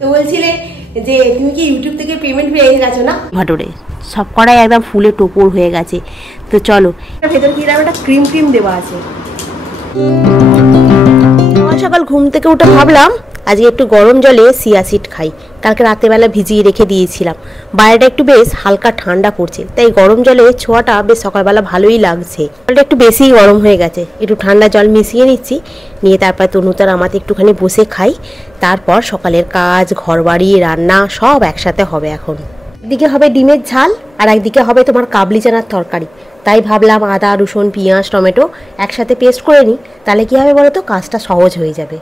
তো বলছিলে যে তুমি কি ইউটিউব থেকে পেমেন্ট পেয়ে গেছো না? ভাটোরে সব কড়াই একদম ফুলে টোপর হয়ে গেছে। তো চলো, ভেতর কি একটা ক্রিম ক্রিম দেওয়া আছে। সকাল ঘুম থেকে উঠে ভাবলাম আজকে একটু গরম জলে চিয়া সিড খাই। কালকে রাতেরবেলা ভিজিয়ে রেখে দিয়েছিলাম। বাইরেটা একটু বেশ হালকা ঠান্ডা পড়ছে, তাই গরম জলে ছোঁয়াটা বেশ সকালবেলা ভালোই লাগছে। জলটা একটু বেশিই গরম হয়ে গেছে, একটু ঠান্ডা জল মিশিয়ে নিচ্ছি, নিয়ে তারপর তনুতার আমাতে একটুখানি বসে খাই। তারপর সকালের কাজ, ঘরবাড়ি, রান্না সব একসাথে হবে। এখন একদিকে হবে ডিমের ঝাল আর একদিকে হবে তোমার কাবলি চানার তরকারি। তাই ভাবলাম আদা, রসুন, পেঁয়াজ, টমেটো একসাথে পেস্ট করে নিই, তাহলে কী হবে বলো তো, কাজটা সহজ হয়ে যাবে।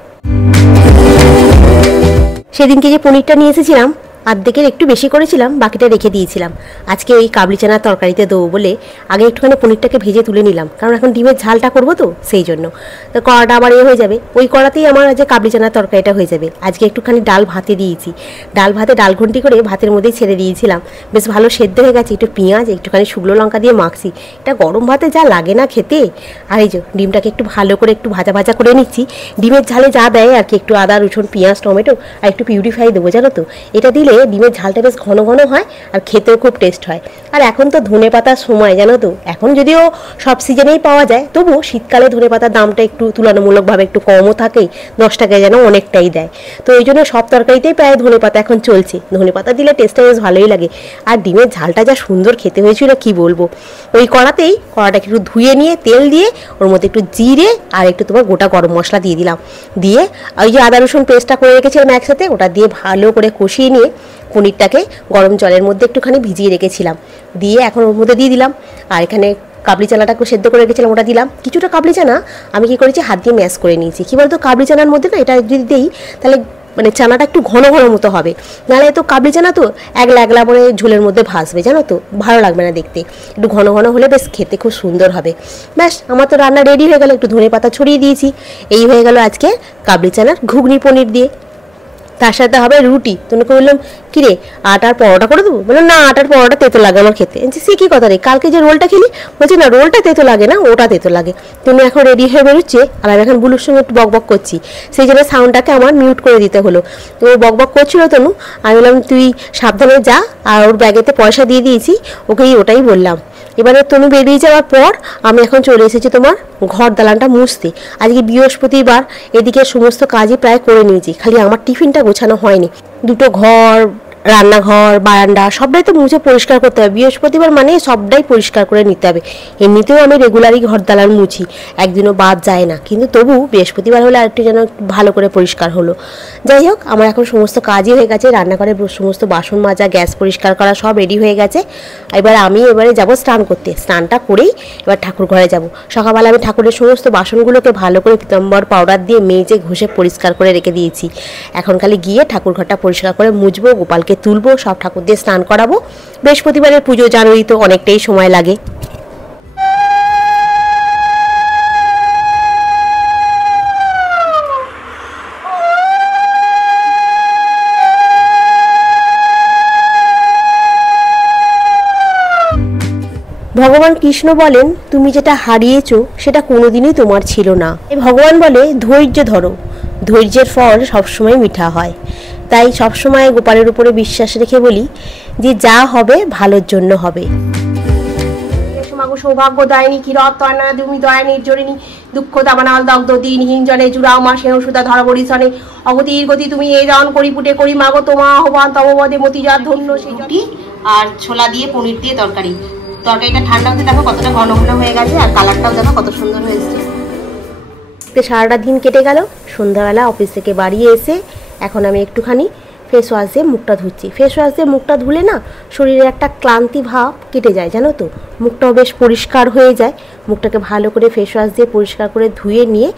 সেদিনকে যে পনিরটা নিয়ে এসেছিলাম অর্ধেকের একটু বেশি করেছিলাম, বাকিটা রেখে দিয়েছিলাম। আজকে ওই কাবলি চানার তরকারিতে দেবো বলে আগে একটুখানি পনিরটাকে ভেজে তুলে নিলাম, কারণ এখন ডিমের ঝালটা করবো তো সেই জন্য। তো কড়াটা আমার হয়ে যাবে, ওই কড়াতেই আমার আজকে কাবলি চানার তরকারিটা হয়ে যাবে। আজকে একটুখানি ডাল ভাতে দিয়েছি, ডাল ভাতে ডাল ঘন্টি করে ভাতের মধ্যেই ছেড়ে দিয়েছিলাম, বেশ ভালো সেদ্ধ হয়ে গেছে। একটু পেঁয়াজ, একটুখানি শুকনো লঙ্কা দিয়ে মাখছি। এটা গরম ভাতে যা লাগে না খেতে। আর এই যে ডিমটাকে একটু ভালো করে একটু ভাজা ভাজা করে নিচ্ছি। ডিমের ঝালে যা দেয় আর কি, একটু আদা, রসুন, পেঁয়াজ, টমেটো আর একটু পিউরিফাই দেবো, জানো তো। এটা দিলে ডিমের ঝালটা বেশ ঘন ঘন হয় আর খেতেও খুব টেস্ট হয়। আর এখন তো ধনে পাতার সময়, জানো তো। এখন যদিও সব সিজনেই পাওয়া যায়, তবুও শীতকালে ধনে পাতার দামটা একটু তুলনামূলকভাবে একটু কমও থাকে, 10 টাকায় যেন অনেকটাই দেয়। তো এই জন্য সব তরকারিতেই প্রায় ধনে পাতা এখন চলছে। ধনে পাতা দিলে টেস্টটা বেশ ভালোই লাগে। আর ডিমের ঝালটা যা সুন্দর খেতে হয়েছিল কি বলবো। ওই কড়াটাকে একটু ধুয়ে নিয়ে তেল দিয়ে ওর মধ্যে একটু জিরে আর একটু তোমার গোটা গরম মশলা দিয়ে দিলাম। দিয়ে ওই যে আদা রসুন পেস্টটা করে রেখেছিলাম একসাথে, ওটা দিয়ে ভালো করে কষিয়ে নিয়ে পনিরটাকে গরম জলের মধ্যে একটুখানি ভিজিয়ে রেখেছিলাম, দিয়ে এখন ওর মধ্যে দিয়ে দিলাম। আর এখানে কাবলি চানাটাকে সেদ্ধ করে রেখেছিলাম, ওটা দিলাম। কিছুটা কাবলি চানা আমি কি করেছি, হাত দিয়ে ম্যাশ করে নিয়েছি। কী বলতো, কাবলি চানার মধ্যে না এটা যদি দিই তাহলে মানে চানাটা একটু ঘন ঘন মতো হবে, নাহলে তো কাবলি চানা তো একলা একলা করে ঝোলের মধ্যে ভাসবে, জানো তো, ভালো লাগবে না দেখতে। একটু ঘন ঘন হলে বেশ খেতে খুব সুন্দর হবে। ব্যাস, আমার তো রান্না রেডি হয়ে গেল। একটু ধনে পাতা ছড়িয়ে দিয়েছি। এই হয়ে গেল আজকে কাবলি চানার ঘুগনি পনির দিয়ে। তার সাথে হবে রুটি। তোমাকে বললাম কিরে আটার পরোটা করে দেবো, বললাম না আটার পরোটা তেতো লাগে আমার খেতে। সে কী কথা রে, কালকে যে রোলটা খেলি, বলছি না রোলটা তেতো লাগে না, ওটা তেতো লাগে। তুমি এখন রেডি হয়ে বেরোচ্ছে আর আমি এখন বুলুর সঙ্গে একটু বকবক করছি, সেই জন্য সাউন্ডটাকে আমার মিউট করে দিতে হলো। তো ও বকবক করছিল তনু, আমি বললাম তুই সাবধানে যা, আর ওর ব্যাগেতে পয়সা দিয়ে দিয়েছি, ওকেই ওটাই বললাম। এবারে তনু বেরিয়ে যাওয়ার পর আমি এখন চলে এসেছি তোমার ঘর দালানটা মুছতে। আজকে বৃহস্পতিবার, এদিকে সমস্ত কাজই প্রায় করে নিয়েছি, খালি আমার টিফিনটা গোছানো হয়নি। দুটো ঘর, রান্নাঘর, বারান্দা সবটাই তো মুছে পরিষ্কার করতে হবে। বৃহস্পতিবার মানে সবটাই পরিষ্কার করে নিতে হবে। এমনিতেও আমি রেগুলারই ঘর দালান মুছি, একদিনও বাদ যায় না, কিন্তু তবু বৃহস্পতিবার হলে আরেকটু যেন ভালো করে পরিষ্কার হলো। যাই হোক, আমার এখন সমস্ত কাজই হয়ে গেছে। রান্নাঘরের সমস্ত বাসন মাজা, গ্যাস পরিষ্কার করা সব রেডি হয়ে গেছে। এবারে যাব স্নান করতে। স্নানটা করেই এবার ঠাকুর ঘরে যাব। সকালবেলা আমি ঠাকুরের সমস্ত বাসনগুলোকে ভালো করে পিতাম্বর পাউডার দিয়ে মেজে ঘষে পরিষ্কার করে রেখে দিয়েছি। এখন খালি গিয়ে ঠাকুর ঘরটা পরিষ্কার করে মুছবো, গোপালকে তুলবো, সব ঠাকুর দিয়ে স্নান করাবো। বৃহস্পতিবারের পুজো জানোই তো, অনেকটাই সময় লাগে। ভগবান কৃষ্ণ বলেন, তুমি যেটা হারিয়েছো সেটা কোনোদিনই তোমার ছিল না। এই ভগবান বলে ধৈর্য ধরো, ধৈর্যের ফল সবসময় মিঠা হয়। তাই সবসময় গোপালের উপরে বিশ্বাস রেখে বলি যে যা হবে ভালোর জন্য হবে। সৌভাগ্য দায়নি কিরত তয়না তুমি দয়া নির্জরিনী দুঃখ দাবানাল দগ্ধ দিনহীন জনে জুড়াও মা সেহ সুদা ধরাবরিসনে অগতির গতি তুমি এই দান করি পুটে করি মাগো তোমা আহ্বান তমবদে মতিজাত ধন্য। সেই রুটি আর ছোলা দিয়ে পনির দিয়ে তরকারি। তরকারিটা ঠান্ডা হতে দেখো কতটা ঘন ঘন হয়ে গেছে, আর কালারটাও দেখো কত সুন্দর হয়েছে। সারাটা দিন কেটে গেল। সন্ধ্যাবেলা অফিস থেকে বাড়ি এসে এখন আমি একটুখানি ফেস ওয়াশ দিয়ে মুখটা ধুচ্ছি। ফেস ওয়াশ দিয়ে মুখটা ধুলে না শরীরে একটা ক্লান্তি ভাব কেটে যায়, জানো তো। মুখটাও বেশ পরিষ্কার হয়ে যায়। মুখটাকে ভালো করে ফেস ওয়াশ দিয়ে পরিষ্কার করে ধুয়ে নিয়ে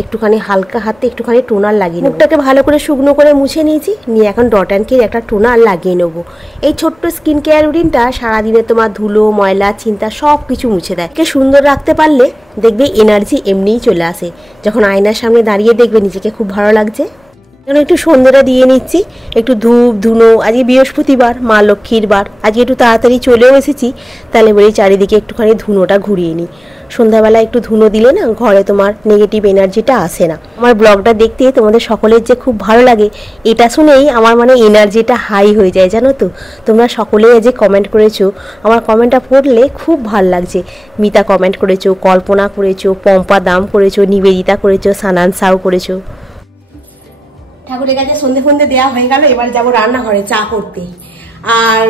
একটুখানি হালকা হাতে একটুখানি টোনার লাগিয়ে মুখটাকে ভালো করে শুকনো করে মুছে নিয়েছি। নিয়ে এখন ডট অ্যান্ড কির একটা টোনার লাগিয়ে নেবো। এই ছোট্ট স্কিন কেয়ার রুটিনটা সারাদিনে তোমার ধুলো, ময়লা, চিন্তা সব কিছু মুছে দেয়। কে সুন্দর রাখতে পারলে দেখবে এনার্জি এমনিই চলে আসে। যখন আয়নার সামনে দাঁড়িয়ে দেখবে নিজেকে খুব ভালো লাগছে। যেন একটু সন্ধ্যেটা দিয়ে নিচ্ছি, একটু ধূপ ধুনো। আজকে বৃহস্পতিবার, মা লক্ষ্মীর বার। আজকে একটু তাড়াতাড়ি চলেও এসেছি, তাহলে বলি চারিদিকে একটুখানি ধুনোটা ঘুরিয়ে নিই। সন্ধ্যাবেলা একটু ধুনো দিলে না ঘরে তোমার নেগেটিভ এনার্জিটা আসে না। আমার ব্লগটা দেখতে তোমাদের সকলের যে খুব ভালো লাগে এটা শুনেই আমার মানে এনার্জিটা হাই হয়ে যায়, জানো তো। তোমরা সকলেই যে কমেন্ট করেছো, আমার কমেন্টটা পড়লে খুব ভালো লাগছে। মিতা কমেন্ট করেছো, কল্পনা করেছো, পম্পা দাম করেছো, নিবেদিতা করেছো, সানান সাউ করেছো। ঠাকুরের কাছে সন্ধে ফন্ধে দেওয়া হয়ে গেল, এবার যাবো রান্নাঘরে চা করতে। আর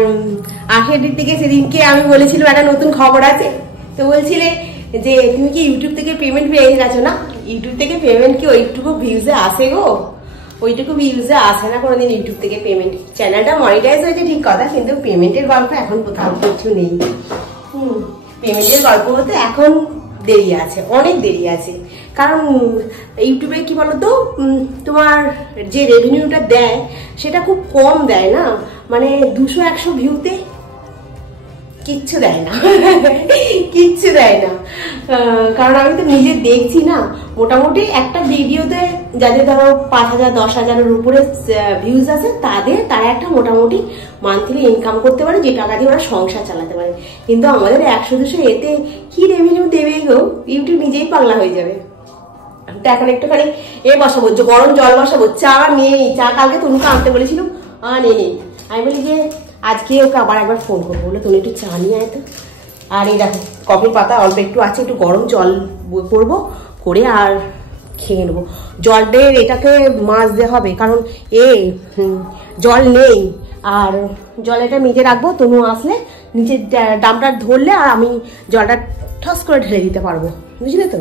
আখের দিক থেকে সেদিনকে আমি বলেছিলাম একটা নতুন খবর আছে, তো বলছিলে যে তুমি কি ইউটিউব থেকে পেমেন্ট পেয়ে গেছো না? ইউটিউব থেকে পেমেন্ট কি ওইটুকু ভিউজে আসে গো? ওইটুকু ভিউজে আসে না কোনোদিন ইউটিউব থেকে পেমেন্ট। চ্যানেলটা মনিটাইজ হয়েছে ঠিক কথা, কিন্তু পেমেন্টের গল্প এখন কোথাও কিছু নেই। পেমেন্টের গল্প বলতে এখন দেরি আছে, অনেক দেরি আছে। কারণ ইউটিউবে কি বলতো, তোমার যে রেভিনিউটা দেয় সেটা খুব কম দেয় না, মানে 200-100 ভিউতে কিচ্ছু দেয় না, কিচ্ছু দেয় না। কারণ আমি তো নিজে দেখছি না, মোটামুটি একটা ভিডিওতে যাদের ধরো 5,000-10,000-এর উপরে ভিউজ আছে তারা একটা মোটামুটি মান্থলি ইনকাম করতে পারে, যে টাকা দিয়ে ওরা সংসার চালাতে পারে। কিন্তু আমাদের 100-200 এতে কি রেভিনিউ দেবে গো? ইউটিউব নিজেই পাগলা হয়ে যাবে। তো এখন একটুখানি বসাবো, গরম জল বসাবো। চা নেই, চা কালকে তনুকে আনতে বলেছিলাম, নেই। আমি বলি যে আজকে ওকে আবার একবার ফোন করবো, বলে তুমি একটু চা নিয়ে আয় তো। আর এই দেখো কফির পাতা অল্প একটু আছে, একটু গরম জল করবো, করে আর খেয়ে নেবো। জলের এটাকে মাজতে হবে, কারণ জল নেই। আর জল এটা নিজে রাখবো, তনু আসলে নিচে ডামটা ধরলে আর আমি জলটা ঠস করে ঢেলে দিতে পারবো, বুঝলে তো।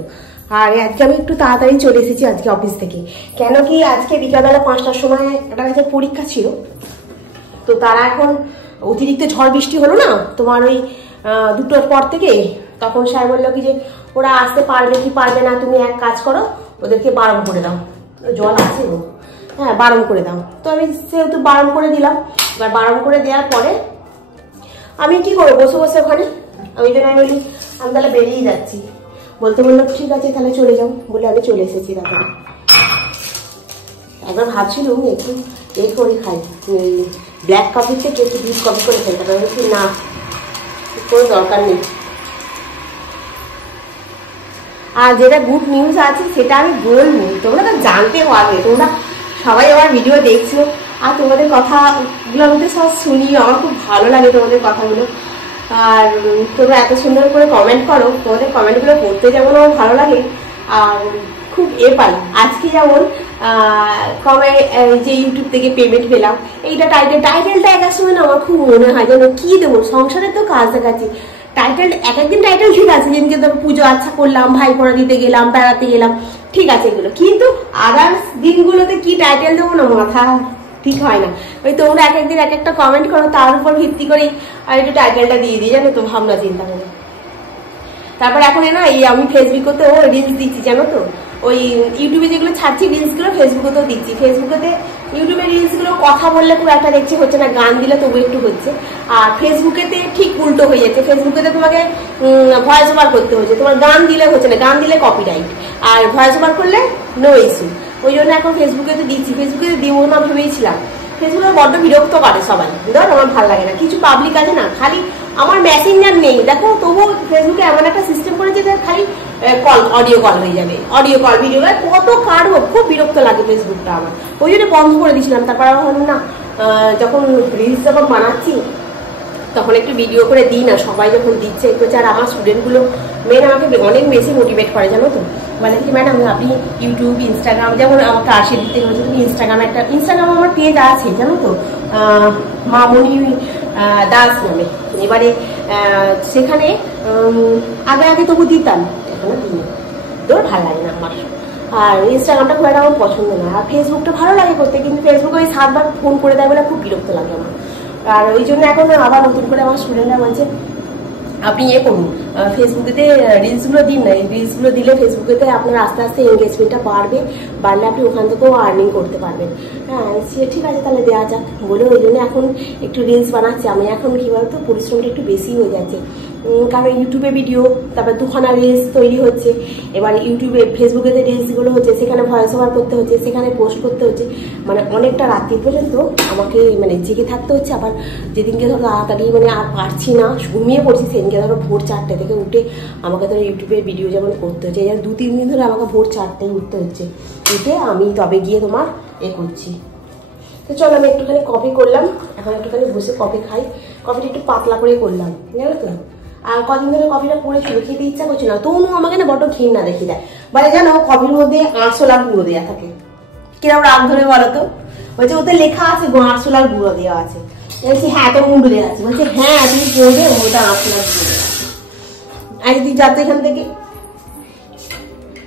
আর আজকে আমি একটু তাড়াতাড়ি চলে এসেছি আজকে অফিস থেকে, কেন কি আজকে বিকালবেলা 5টার সময় একটা কাছে পরীক্ষা ছিল। তো তারা এখন অতিরিক্ত ঝড় বৃষ্টি হলো না তোমার ওই 2টোর পর থেকে, তখন স্যার বললো কি যে ওরা আসতে পারবে কি পারবে না, তুমি এক কাজ করো, ওদেরকে বারণ করে দাও। জল আছে গো, হ্যাঁ বারণ করে দাও। তো আমি সেহেতু বারণ করে দিলাম। এবার বারণ করে দেওয়ার পরে আমি কি করবো, বসে বসে ওখানে। আমি বলি আমি তাহলে বেরিয়ে যাচ্ছি। বলতে বললো ঠিক আছে তাহলে চলে যাও, বলে আমি চলে এসেছি। তারপরে একবার ভাবছিলাম একটু করে খাই, ব্ল্যাক কফি থেকে একটু দুধ কফি করে খাই, তারপরে না কোনো দরকার নেই। আর যেটা গুড নিউজ আছে সেটা আমি বলবো, তোমরা তো জানতে পারবে। তোমরা সবাই আমার ভিডিও দেখছো, আর তোমাদের কথাগুলো আমি তো সব শুনি, আমার খুব ভালো লাগে তোমাদের কথাগুলো। আর তোমরা এত সুন্দর করে কমেন্ট করো, তোমাদের কমেন্টগুলো পড়তে যেমন আমার ভালো লাগে, আর খুব পাই। আজকে যেমন কবে যে ইউটিউব থেকে পেমেন্ট পেলাম, এইটা টাইটেলটা একার সময় না আমার খুব মনে হয় যেন কি দেবো, সংসারে তো কাজ দেখাচ্ছি। টাইটেল একদিন টাইটেল ঠিক আছে, যেদিনকে ধরো পুজো আচ্ছা করলাম, ভাই পড়া দিতে গেলাম, বেড়াতে গেলাম, ঠিক আছে এগুলো। কিন্তু আদার্স দিনগুলোতে কি টাইটেল দেবো না, মাথা ঠিক হয় না। ওই তোমরা একদিন এক একটা কমেন্ট করো, তার উপর ভিত্তি করেই আর একটু টাইটেলটা দিয়ে দিই, জানো তো, ভাবনা চিন্তা করে। তারপর এখন না আমি ফেসবুকেতেও রিলস দিচ্ছি, জানো তো। ওই ইউটিউবে যেগুলো ছাড়ছি রিলসগুলো ফেসবুকেতেও দিচ্ছি। ফেসবুকেতে ইউটিউবের রিলসগুলো কথা বললে খুব একটা দেখছি হচ্ছে না, গান দিলে তবু একটু হচ্ছে। আর ফেসবুকেতে ঠিক উল্টো হয়ে যাচ্ছে, ফেসবুকেতে তোমাকে ভয়েস ওভার করতে হচ্ছে, তোমার গান দিলে হচ্ছে না, গান দিলে কপিরাইট, আর ভয়েস ওভার করলে নো ইস্যু। ওই জন্য এখন ফেসবুকেতে দিচ্ছি। ফেসবুকে দিব না ভেবেছিলাম, ফেসবুকে বড্ড বিরক্ত করে সবাই, ধর আমার ভালো লাগে না। কিছু পাবলিক আছে না, খালি আমার মেসেঞ্জার নেই দেখো, তবুও ফেসবুকে এমন একটা সিস্টেম করেছে যে খালি কল, অডিও কল হয়ে যাবে, অডিও কল, ভিডিও কল, কত কাটবো, খুব বিরক্ত লাগে ফেসবুকটা আমার। ওই জন্য বন্ধ করে দিয়েছিলাম। তারপর আমার না যখন রিলস যখন বানাচ্ছি তখন একটু ভিডিও করে দিই না, সবাই যখন দিচ্ছে একটু। আর আমার স্টুডেন্টগুলো মেন আমাকে অনেক বেশি মোটিভেট করে, জানো তো। মানে কি ম্যাডাম আপনি ইউটিউব, ইনস্টাগ্রাম, যেমন আমাকে আশি দিতে হয়েছে, তুমি ইনস্টাগ্রাম আমার পেজ আছে, জানো তো, মামনি দাস নামে। এবারে সেখানে আগে তবু দিতাম, এখনো দিই, তোর ভালো লাগে না আমার। আর ইনস্টাগ্রামটা খুব একটা আমার পছন্দ না। আর ফেসবুকটা ভালো লাগে করতে, কিন্তু ফেসবুকে ওই 7বার ফোন করে দেয় বলে খুব বিরক্ত লাগে আমার। আর ওই জন্য এখন আবার নতুন করে আমার স্টুডেন্টরা বলছে আপনি করুন, ফেসবুকেতে রিলসগুলো দিন না, এই রিলসগুলো দিলে ফেসবুকেতে আপনার আস্তে আস্তে এনগেজমেন্টটা বাড়লে আপনি ওখান থেকেও আর্নিং করতে পারবেন। হ্যাঁ ঠিক আছে তাহলে দেওয়া যাক বলে ওই জন্য এখন একটু রিলস বানাচ্ছি। আমি এখন কি বলতো পরিশ্রমটা একটু বেশি হয়ে যাচ্ছে, কারণ ইউটিউবে ভিডিও, তারপর দুখানা রিলস তৈরি হচ্ছে, এবার ইউটিউবে ফেসবুকে যে রিলসগুলো হচ্ছে সেখানে ভয়েস ওভার করতে হচ্ছে, সেখানে পোস্ট করতে হচ্ছে, মানে অনেকটা রাত্রি পর্যন্ত আমাকে মানে জেগে থাকতে হচ্ছে। আবার যেদিনকে ধরো তাড়াতাড়ি মানে আর পারছি না, ঘুমিয়ে পড়ছি, সেদিনকে ধরো ভোর 4টে থেকে উঠে আমাকে ধরো ইউটিউবে ভিডিও যেমন করতে হচ্ছে। এই 2-3 দিন ধরে আমাকে ভোর 4টায় উঠতে হচ্ছে, উঠে আমি তবে গিয়ে তোমার করছি। তো চলো আমি একটুখানি কফি করলাম, এখন একটুখানি বসে কফি খাই। কফিটা একটু পাতলা করে করলাম, জানো তো। আর কদিন ধরে কফিটা পড়েছিল, খেতে ইচ্ছা করছিল না, তনু আমাকে না বড্ড ঘৃণা দেখি দেয়, মানে জানো কফির মধ্যে আরশোলার গুঁড়ো দেওয়া থাকে। কিরম রাগ ধরে বলো তো, বলছে ওতে লেখা আছে আরশোলার গুঁড়ো দেওয়া আছে। বলছি হ্যাঁ তো মুন্ডু দেওয়া আছে, বলছে হ্যাঁ তুমি পড়বে ওটা আরশোলার গুঁড়ো দেওয়া আছে। আর যদি যাতে এখান থেকে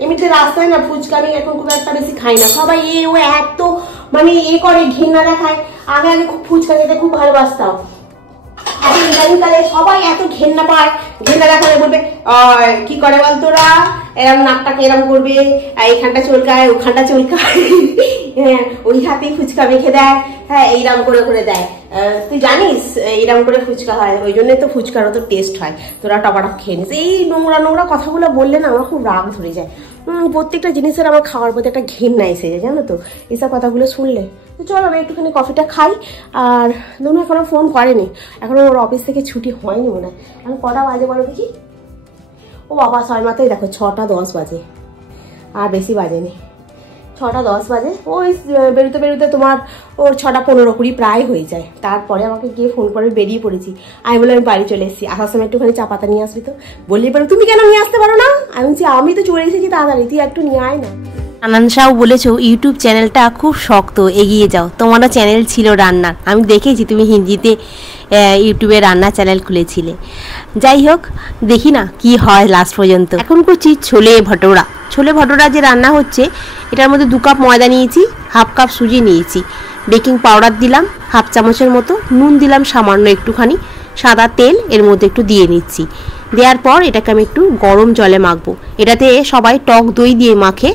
এমনিতে রাস্তায় না ফুচকা আমি এখন খুব একটা বেশি খাই না, সবাই ও এত মানে করে ঘৃণা দেখায়। আগে খুব ফুচকা খেতে খুব ভালোবাসতাম, ইদানিংকালে সবাই এত ঘেন্না পায়, ঘেন্না দেখালে বলবে কি করে বল তোরা, এরম নাকটাকে এরম করবে, এইখানটা চুলকায় ওখানটা চুলকায়, হ্যাঁ ওই হাতেই ফুচকা মেখে দেয়, হ্যাঁ এইরকম করে করে দেয়। তুই জানিস এইরকম করে ফুচকা হয়, ওই জন্যই তো ফুচকারও তো টেস্ট হয়, তোরা টপাটপ খেয়ে নিস। এই নোংরা নোংরা কথাগুলো বললে না আমার খুব রাগ ধরে যায়। প্রত্যেকটা জিনিসের আমার খাওয়ার প্রতি একটা ঘেন্না এসে যায়, জানো তো এইসব কথাগুলো শুনলে। তো চলো আমি একটুখানি কফিটা খাই। আর ধরুন এখনো ফোন করেনি, এখনো ওর অফিস থেকে ছুটি হয়নি মনে হয়। এখন কটা বাজে বলো দেখি? ও বাবা ছয় মাত্রই দেখো 6:10 বাজে, আর বেশি বাজেনি, 6:10 বাজে। ওই বেরোতে বেরোতে তোমার ওর 6:15 প্রায় হয়ে যায়। তারপরে আমাকে গিয়ে ফোন করে বেরিয়ে পড়েছি। আমি বলে আমি বাড়ি চলে এসেছি, আসার সময় একটুখানি চা পাতা নিয়ে আসবি তো। বললেই পারো তুমি কেন নিয়ে আসতে পারো না? আমি বলছি আমি তো চলে এসেছি তাড়াতাড়ি, তুই একটু নিয়ে আয় না। আনানসাও বলেছো ইউটিউব চ্যানেলটা খুব শক্ত, এগিয়ে যাও। তোমারও চ্যানেল ছিল রান্নার, আমি দেখেছি তুমি হিন্দিতে ইউটিউবে রান্না চ্যানেল খুলেছিলে। যাই হোক দেখি না কি হয় লাস্ট পর্যন্ত। এখন করছি ছোলে ভটোরা। ছোলে ভটোরা যে রান্না হচ্ছে, এটার মধ্যে 2 কাপ ময়দা নিয়েছি, 1/2 কাপ সুজি নিয়েছি, বেকিং পাউডার দিলাম 1/2 চামচের মতো, নুন দিলাম সামান্য একটুখানি, সাদা তেল এর মধ্যে একটু দিয়ে নিচ্ছি। দেওয়ার পর এটাকে আমি একটু গরম জলে মাখবো। এটাতে সবাই টক দই দিয়ে মাখে,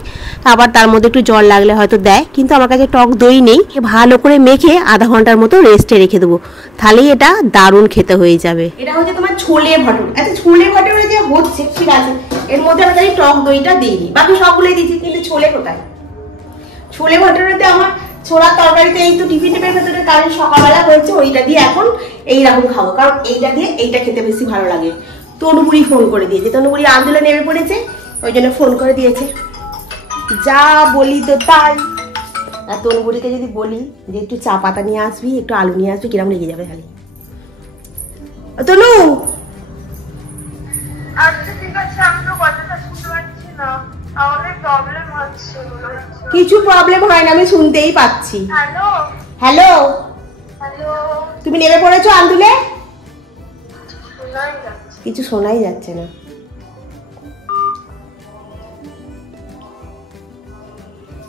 আবার তার মধ্যে একটু জল লাগলে হয়তো দেয়, কিন্তু আমার কাছে টক দই নেই। ভালো করে মেখে আধা ঘন্টার মতো রেস্টে রেখে দেবো, তাহলেই এটা দারুণ খেতে হয়ে যাবে। এটা হচ্ছে তোমার ছোলে ভটোর। আচ্ছা ছোলে ভটোরে যে হচ্ছে ঠিক আছে, এর মধ্যে আমি জানি টক দইটা দিইনি, বাকি সবগুলোই দিচ্ছি, কিন্তু ছোলে কোথায়? ছোলে ভটোরেতে আমার ছোলার তরকারিতে এই তো টিফিন টিপের ভেতরে কাল সকালবেলা হয়েছে, ওইটা দিয়ে এখন এইরকম খাবো, কারণ এইটা দিয়ে এইটা খেতে বেশি ভালো লাগে। তনুগুড়ি ফোন করে দিয়েছে, তনুগুড়ি আন্দোলনে নেমে পড়েছে, ওই জন্য ফোন করে দিয়েছে। যা বলি তো তাই। আর তনুগুড়িকে যদি বলি যে একটু চা পাতা নিয়ে আসবি, একটু আলু নিয়ে আসবি, কিরম লেগে যাবে খালি। তনু আচ্ছা ঠিক আছে, আমি তো কথাটা শুনতে পাচ্ছি না, অনেক প্রবলেম হচ্ছে। কিছু প্রবলেম হয় না, আমি শুনতেই পাচ্ছি। হ্যালো হ্যালো হ্যালো, তুমি নেমে পড়েছো আন্দুলে? শোনাই যাচ্ছে? কিছু শোনাই যাচ্ছে না।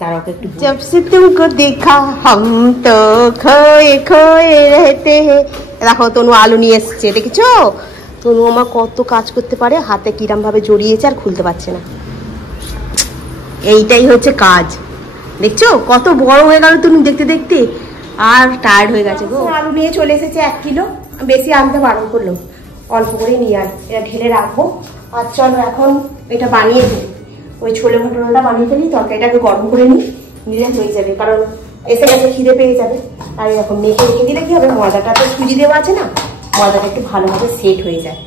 तारों के जब से तुमको देखा हम तो खोए खोए रहते हैं। দেখো তনু আলু নিয়ে এসছে, দেখেছো? তনু আমার কত কাজ করতে পারে, হাতে কিরম ভাবে জড়িয়েছে আর খুলতে পারছে না। এইটাই হচ্ছে কাজ, দেখছো কত বড় হয়ে গেল তনু দেখতে দেখতে, আর টায়ার্ড হয়ে গেছে গো। আলু নিয়ে চলে এসেছে 1 কিলো, বেশি আনতে বারণ করলো, অল্প করে নিয়ে আস। এটা ঢেলে রাখবো। আর চলো এখন এটা বানিয়ে দিই, ওই ছোলে ভটোরাটা বানিয়ে ফেলি, তরকারিটাকে গরম করে নিলে হয়ে যাবে, কারণ এসে গেছে খিদে পেয়ে যাবে। আর এরকম মেখে রেখে দিলে কি হবে, ময়দাটা তো সুজি দেওয়া আছে না, ময়দাটা একটু ভালোভাবে সেট হয়ে যায়।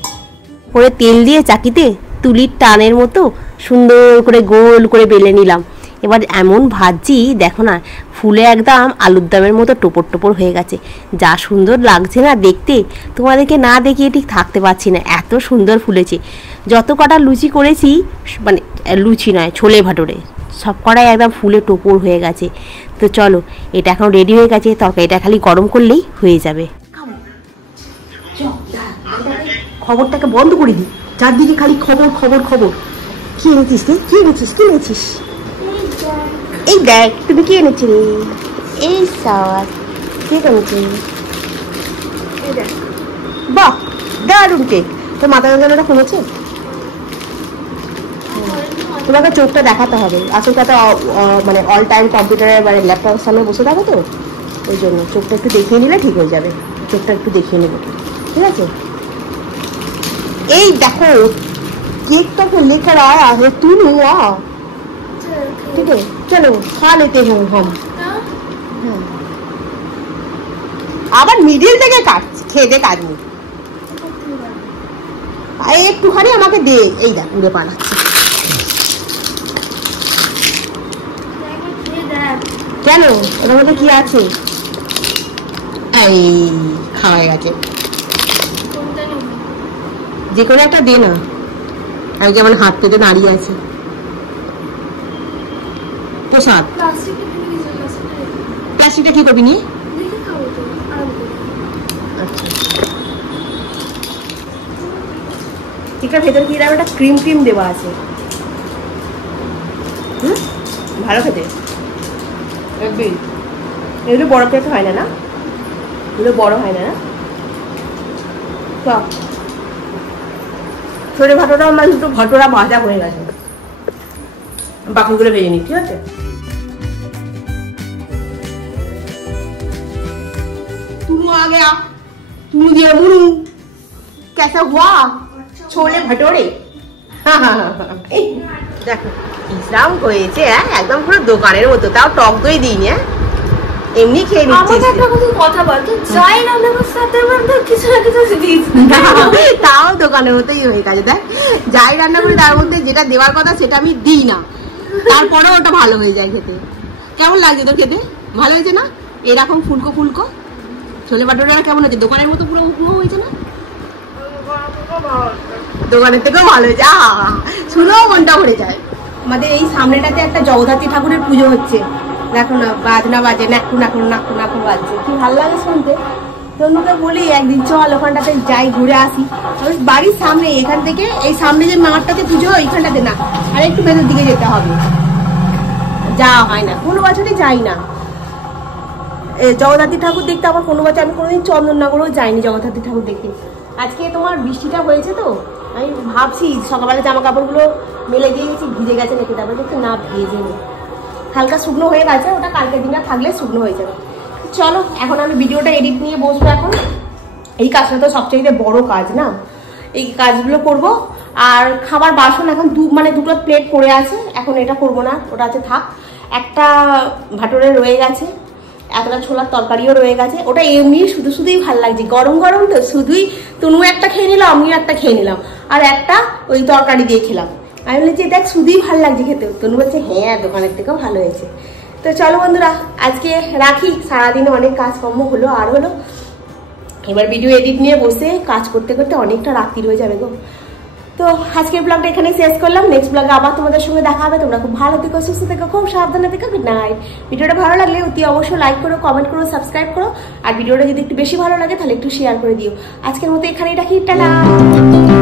পরে তেল দিয়ে চাকিতে তুলির টানের মতো সুন্দর করে গোল করে বেলে নিলাম। এবার এমন ভাজছি দেখো না, ফুলে একদম আলুর দমের মতো টোপর টোপর হয়ে গেছে। যা সুন্দর লাগছে না দেখতে, তোমাদেরকে না দেখিয়ে ঠিক থাকতে পারছি না, এত সুন্দর ফুলেছে। যত কটা লুচি করেছি, মানে লুচি নয় ছোলে ভাটোরে, সব কটাই একদম ফুলে টোপর হয়ে গেছে। তো চলো এটা এখন রেডি হয়ে গেছে, তরকারিটা খালি গরম করলেই হয়ে যাবে। খবরটাকে বন্ধ করে দিই, চারদিকে খালি খবর খবর খবর। কি এনেছিস রে? কি এনেছিস? কি এনেছিস? এই দেখ তুমি কি এনেছি রে? এই সাওয়ার কে এনেছি? এই দেখ, বাহ দারুণ কেক। তোর মাথা যন্ত্রণাটা কমেছে? তোমাকে চোখটা দেখাতে হবে, আসল কথা মানে অল টাইম কম্পিউটারে মানে ল্যাপটপের সামনে বসে থাকো তো, ওই জন্য চোখটা একটু দেখিয়ে নিলে ঠিক হয়ে যাবে। চোখটা একটু দেখিয়ে নেবো, ঠিক আছে? এই দেখো केकटाके लेकर आया है तूनू आ ठीक है चलो खा लेते हैं हम আবার মিডিল থেকে কাট খেতে কাজ নেই একটুখানি আমাকে দে এই দেখ উড়ে পালাচ্ছে কেন ওর মধ্যে কি আছে এই খাওয়া গেছে যে কোনো একটা দে না আমি যেমন হাত পেতে দাঁড়িয়ে আছি প্রসাদ প্লাস্টিকটা কি করবি নি চিকের ভেতর কি এরকম একটা ক্রিম ক্রিম দেওয়া আছে ভালো খেতে এগুলো বড় প্লেট হয় না না এগুলো বড় হয় না না ছোট ভাটোরা আমার দুটো ভাটোরা ভাজা হয়ে গেছে বাকিগুলো ভেজে নি ঠিক আছে तुम आ गया तुम दिया मुनू कैसा हुआ छोले भटोरे দেখো ইসলাম হয়েছে একদম পুরো দোকানের মতো তাও টক দই দিইনি এমনি খেয়ে নিচ্ছিস আমাকে একটা কথা বল তো যাই রান্নার সাথে মধ্যে কিছু না কিছু দিস তাও দোকানের মতোই হয়ে গেছে দেখ যাই রান্না করি তার মধ্যে যেটা দেওয়ার কথা সেটা আমি দিই না তারপরেও ওটা ভালো হয়ে যায় খেতে কেমন লাগছে তোর খেতে ভালো হয়েছে না এরকম ফুলকো ফুলকো ছোলে ভাটোরা কেমন হয়েছে দোকানের মতো পুরো উপমা হয়েছে না দোকানের থেকেও ভালো হয়েছে শুনেও মনটা ভরে যায় আমাদের এই সামনেটাতে একটা জগদ্ধাত্রী ঠাকুরের পুজো হচ্ছে দেখো না বাজনা বাজে নাকু নাকু নাকু নাকু বাজছে কি ভালো লাগে শুনতে তনুকে বলি একদিন চল ওখানটাতে যাই ঘুরে আসি আমি বাড়ির সামনে এখান থেকে এই সামনে যে মাঠটাতে পুজো ওইখানটাতে না আর একটু ভেতর দিকে যেতে হবে যাওয়া হয় না কোনো বছরই যাই না জগদ্ধাত্রী ঠাকুর দেখতে আমার কোনো বছর আমি কোনোদিন চন্দননগরেও যাইনি জগদ্ধাত্রী ঠাকুর দেখতে আজকে তোমার বৃষ্টিটা হয়েছে তো আমি ভাবছি সকালবেলা জামা কাপড়গুলো মেলে দিয়ে গেছি ভিজে গেছে নাকি তারপরে দেখতে না ভিজে নেই হালকা শুকনো হয়ে গেছে ওটা কালকের দিনটা থাকলে শুকনো হয়ে যাবে চলো এখন আমি ভিডিওটা এডিট নিয়ে বসবো এখন এই কাজটা তো সবচেয়ে বড় কাজ না এই কাজগুলো করব আর খাবার বাসন এখন দুটো প্লেট পড়ে আছে এখন এটা করব না ওটা আছে থাক একটা ভাটোরে রয়ে গেছে এতটা ছোলার তরকারিও রয়ে গেছে ওটা এমনি শুধুই ভালো লাগছে গরম গরম তো শুধুই তনু একটা খেয়ে নিলাম আমিও একটা খেয়ে নিলাম আর একটা ওই তরকারি দিয়ে খেলাম আমি বলেছি দেখ শুধুই ভালো লাগছে খেতে তনু বলছে হ্যাঁ দোকানের থেকেও ভালো হয়েছে তো চলো বন্ধুরা আজকে রাখি সারাদিনে অনেক কাজকর্ম হলো আর হলো এবার ভিডিও এডিট নিয়ে বসে কাজ করতে করতে অনেকটা রাত্রি হয়ে যাবে গো তো আজকের ব্লগটা এখানেই শেষ করলাম নেক্সট ব্লগে আবার তোমাদের সঙ্গে দেখা হবে তোমরা খুব ভালো থেকো সুস্থ থেকো খুব সাবধানে থেকো গুড নাইট ভিডিওটা ভালো লাগলে অতি অবশ্যই লাইক করো কমেন্ট করো সাবস্ক্রাইব করো আর ভিডিওটা যদি একটু বেশি ভালো লাগে তাহলে একটু শেয়ার করে দিও আজকের মতো এখানেই রাখি টাটা